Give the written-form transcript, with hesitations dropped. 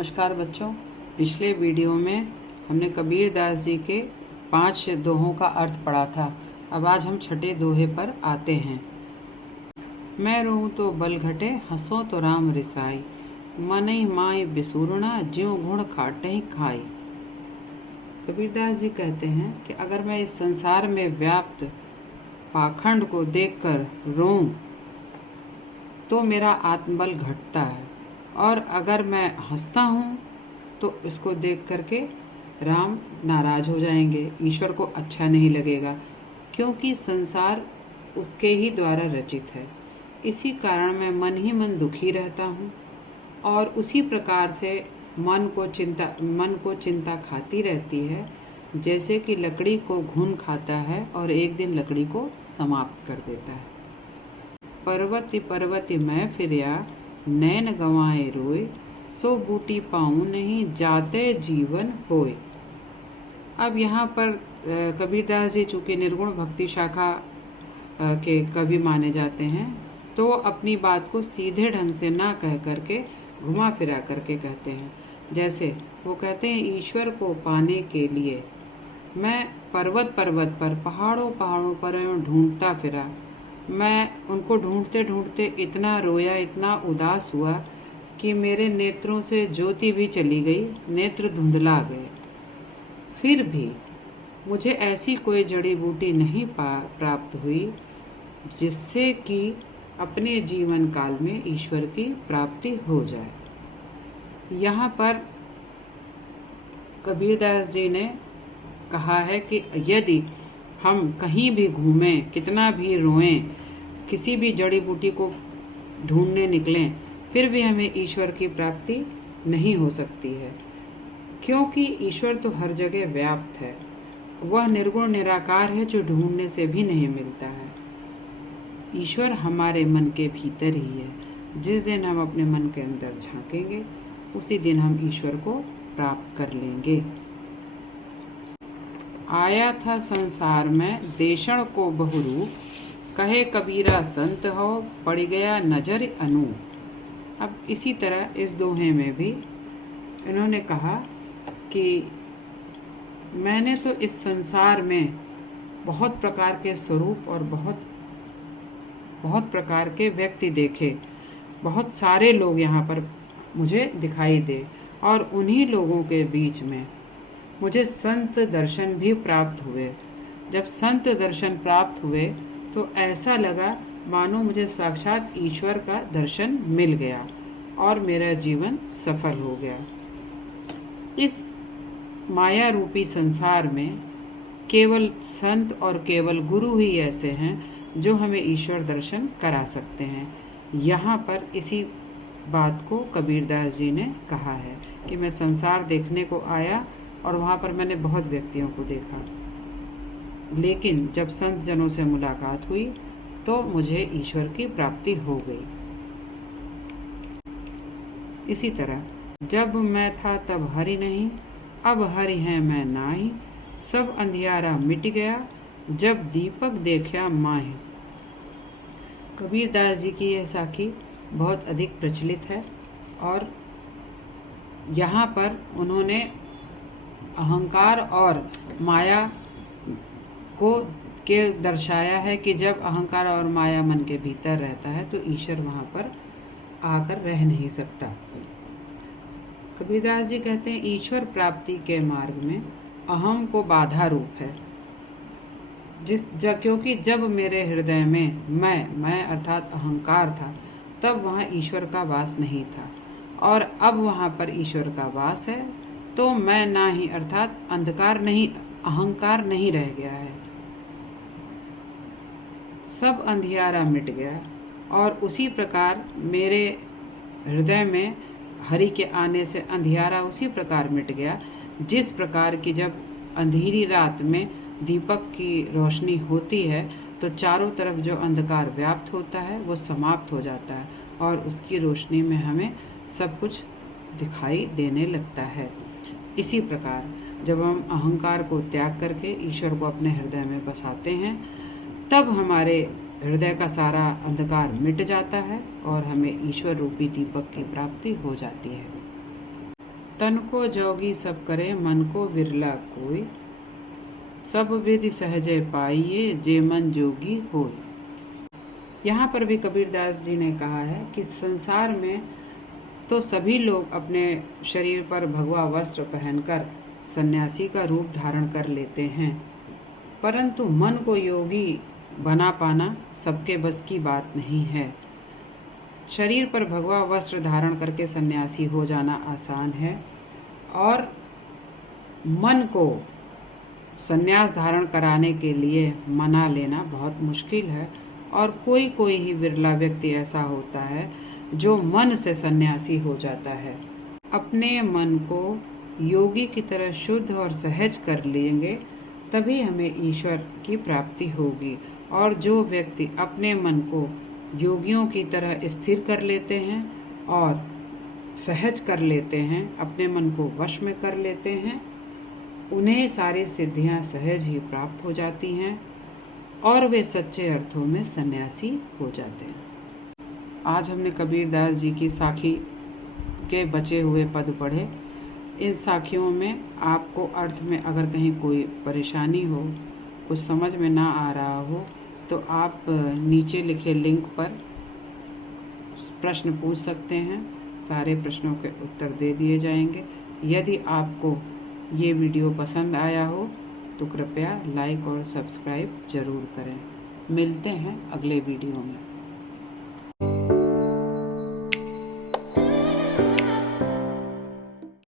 नमस्कार बच्चों। पिछले वीडियो में हमने कबीर दास जी के 5 दोहों का अर्थ पढ़ा था। अब आज हम छठे दोहे पर आते हैं। मैं रोऊं तो बल घटे, हंसो तो राम रिसाई, मनई माई बिसूरना, ज्यों गुण खाटहि खाई। कबीर दास जी कहते हैं कि अगर मैं इस संसार में व्याप्त पाखंड को देखकर रोऊं तो मेरा आत्मबल घटता है, और अगर मैं हंसता हूँ तो इसको देख करके राम नाराज हो जाएंगे, ईश्वर को अच्छा नहीं लगेगा, क्योंकि संसार उसके ही द्वारा रचित है। इसी कारण मैं मन ही मन दुखी रहता हूँ, और उसी प्रकार से मन को चिंता खाती रहती है, जैसे कि लकड़ी को घुन खाता है और एक दिन लकड़ी को समाप्त कर देता है। पर्वति पर्वति मैं फिरया, नैन गंवाए रोए, सो बूटी पाऊँ नहीं, जाते जीवन होए। अब यहाँ पर कबीर दास जी चूँकि निर्गुण भक्ति शाखा के कवि माने जाते हैं, तो अपनी बात को सीधे ढंग से ना कह करके घुमा फिरा करके कहते हैं। जैसे वो कहते हैं, ईश्वर को पाने के लिए मैं पर्वत पर्वत पर, पहाड़ों पहाड़ों पर ढूंढता फिरा। मैं उनको ढूंढते ढूंढते इतना रोया, इतना उदास हुआ कि मेरे नेत्रों से ज्योति भी चली गई, नेत्र धुंधला गए। फिर भी मुझे ऐसी कोई जड़ी बूटी नहीं प्राप्त हुई जिससे कि अपने जीवन काल में ईश्वर की प्राप्ति हो जाए। यहाँ पर कबीर दास जी ने कहा है कि यदि हम कहीं भी घूमें, कितना भी रोएं, किसी भी जड़ी बूटी को ढूंढने निकलें, फिर भी हमें ईश्वर की प्राप्ति नहीं हो सकती है, क्योंकि ईश्वर तो हर जगह व्याप्त है। वह निर्गुण निराकार है जो ढूंढने से भी नहीं मिलता है। ईश्वर हमारे मन के भीतर ही है। जिस दिन हम अपने मन के अंदर झांकेंगे, उसी दिन हम ईश्वर को प्राप्त कर लेंगे। आया था संसार में देशण को बहुरूप, कहे कबीरा संत हो, पड़ गया नजर अनु। अब इसी तरह इस दोहे में भी इन्होंने कहा कि मैंने तो इस संसार में बहुत प्रकार के स्वरूप और बहुत प्रकार के व्यक्ति देखे, बहुत सारे लोग यहाँ पर मुझे दिखाई दे, और उन्हीं लोगों के बीच में मुझे संत दर्शन भी प्राप्त हुए। जब संत दर्शन प्राप्त हुए तो ऐसा लगा मानो मुझे साक्षात ईश्वर का दर्शन मिल गया और मेरा जीवन सफल हो गया। इस माया रूपी संसार में केवल संत और केवल गुरु ही ऐसे हैं जो हमें ईश्वर दर्शन करा सकते हैं। यहाँ पर इसी बात को कबीर दास जी ने कहा है कि मैं संसार देखने को आया और वहाँ पर मैंने बहुत व्यक्तियों को देखा, लेकिन जब संत जनों से मुलाकात हुई तो मुझे ईश्वर की प्राप्ति हो गई। इसी तरह जब मैं था तब हरि नहीं, अब हरि है मैं नाही, सब अंधियारा मिट गया, जब दीपक देखा माही। कबीर दास जी की यह साखी बहुत अधिक प्रचलित है, और यहाँ पर उन्होंने अहंकार और माया को दर्शाया है कि जब अहंकार और माया मन के भीतर रहता है तो ईश्वर वहाँ पर आकर रह नहीं सकता। कबीरदास जी कहते हैं, ईश्वर प्राप्ति के मार्ग में अहम को बाधा रूप है। क्योंकि जब मेरे हृदय में मैं अर्थात अहंकार था, तब वहाँ ईश्वर का वास नहीं था, और अब वहाँ पर ईश्वर का वास है, तो मैं ना ही अर्थात अहंकार नहीं रह गया है। सब अंधियारा मिट गया, और उसी प्रकार मेरे हृदय में हरि के आने से अंधियारा उसी प्रकार मिट गया, जिस प्रकार की जब अंधेरी रात में दीपक की रोशनी होती है तो चारों तरफ जो अंधकार व्याप्त होता है वो समाप्त हो जाता है, और उसकी रोशनी में हमें सब कुछ दिखाई देने लगता है। इसी प्रकार जब हम अहंकार को त्याग करके ईश्वर को अपने हृदय में बसाते हैं, तब हमारे हृदय का सारा अंधकार मिट जाता है और हमें ईश्वर रूपी दीपक की प्राप्ति हो जाती है। तन को जोगी सब करे, मन को विरला कोई। सब विधि सहजे पाइए, जे मन जोगी होय। यहाँ पर भी कबीरदास जी ने कहा है कि संसार में तो सभी लोग अपने शरीर पर भगवा वस्त्र पहनकर सन्यासी का रूप धारण कर लेते हैं, परंतु मन को योगी बना पाना सबके बस की बात नहीं है। शरीर पर भगवा वस्त्र धारण करके सन्यासी हो जाना आसान है, और मन को सन्यास धारण कराने के लिए मना लेना बहुत मुश्किल है। और कोई कोई ही विरला व्यक्ति ऐसा होता है जो मन से सन्यासी हो जाता है। अपने मन को योगी की तरह शुद्ध और सहज कर लेंगे, तभी हमें ईश्वर की प्राप्ति होगी। और जो व्यक्ति अपने मन को योगियों की तरह स्थिर कर लेते हैं और सहज कर लेते हैं, अपने मन को वश में कर लेते हैं, उन्हें सारी सिद्धियां सहज ही प्राप्त हो जाती हैं और वे सच्चे अर्थों में सन्यासी हो जाते हैं। आज हमने कबीरदास जी की साखी के बचे हुए पद पढ़े। इन साखियों में आपको अर्थ में अगर कहीं कोई परेशानी हो, कुछ समझ में ना आ रहा हो, तो आप नीचे लिखे लिंक पर प्रश्न पूछ सकते हैं। सारे प्रश्नों के उत्तर दे दिए जाएंगे। यदि आपको ये वीडियो पसंद आया हो तो कृपया लाइक और सब्सक्राइब ज़रूर करें। मिलते हैं अगले वीडियो में।